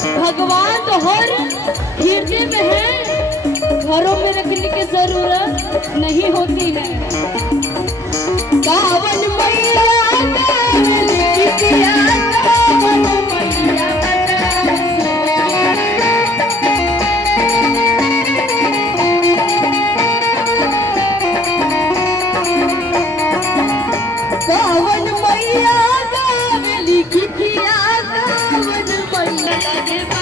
भगवान तो हर हृदय में है, घरों में रखने की जरूरत नहीं होती है। कावन मैया बिटिया, कावन मैया कावन मैया गावली बिटिया, कावन मैया